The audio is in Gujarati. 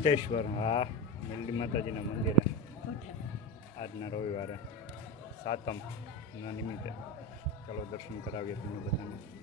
ગુપ્તેશ્વર, હા, મેલડી માતાજીના મંદિરે આજના રવિવારે સાતમના નિમિત્તે. ચાલો દર્શન કરાવીએ તમને બધાને.